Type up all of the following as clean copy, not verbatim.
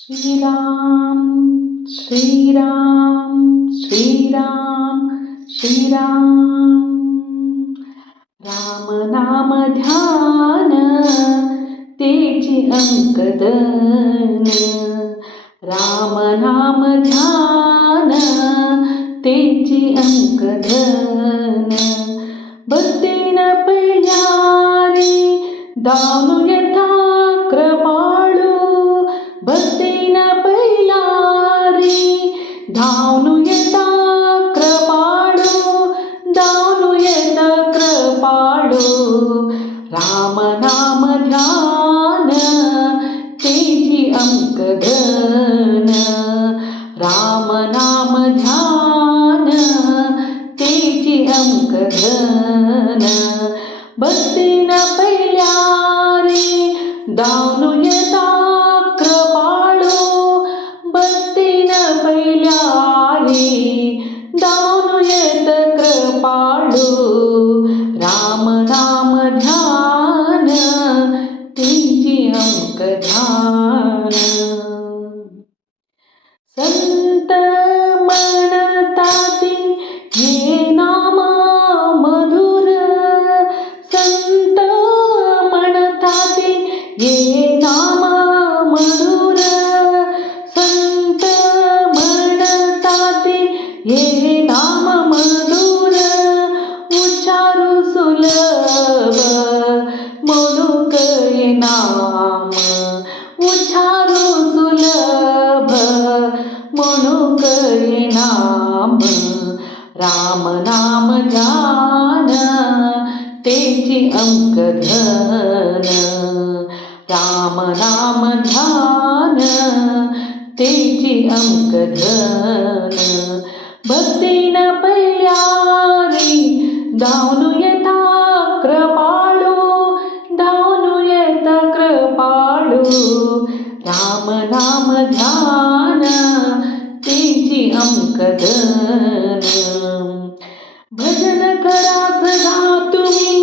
श्रीराम श्रीराम श्रीराम श्रीराम राम नाम ध्यान तेची अंकदन राम नाम ध्यान तेची अंकदन भक्तीन पहिल्यारी दानु यथा कृपाळू भक्तीन पहिल्यारी धावनु यथा कृपाळू धावनु यथा कृपाळू राम नाम ध्यान तेची अंकधन राम नाम ध्यान तेची अंकधन भक्तीन पहिल्यारी धावनु यथा कृपाळू भक्तीन पहिल्यारी धावनु यथा कृपाळू राम नाम ध्यान तेची अंकध्यान संत म्हणताती हे नाम मधुर संत म्हणताती हे नाम मधुर संत म्हणताती हे नाम मधुर उच्चारू सुलभ म्हणूक हे नाम उच्चारू सुलभ म्हणूक हे नाम राम नाम ध्यान तेची अंकधन राम नाम ध्यान तेची अंकधन भक्तीन पहिल्यारी धावनु यथा कृपाळू धावनु यथा कृपाळू राम नाम ध्यान तेची अंकधन भजन करा सदा तुम्ही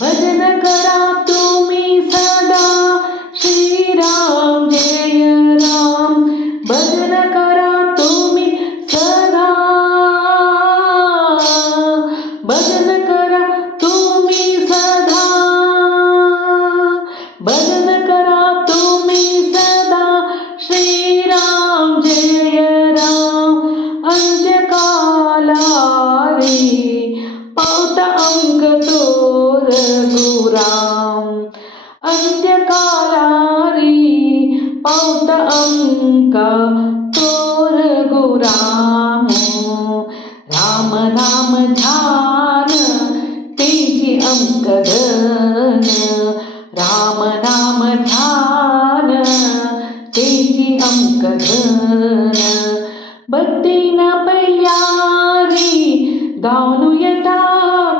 भजन करा तुम्ही सदा श्रीराम जय राम भजन करा तुम्ही सदा भजन करा तुम्ही सदा भजन करा तुम्ही सदा श्रीराम जय राम अंत्यकालारी पावता अंक तोर गुराम अंत्यकालारी पावता अंक तोर गुराम राम नाम ध्यान तेची अंकधन राम नाम ध्यान तेची अंकधन भक्तीन पहिल्यारी धावनु यथा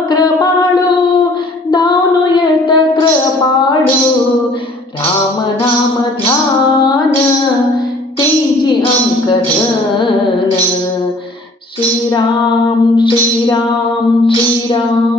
कृपाळू धावनु यथा कृपाळू राम नाम ध्यान तेची अंकधन श्रीराम श्रीराम श्रीराम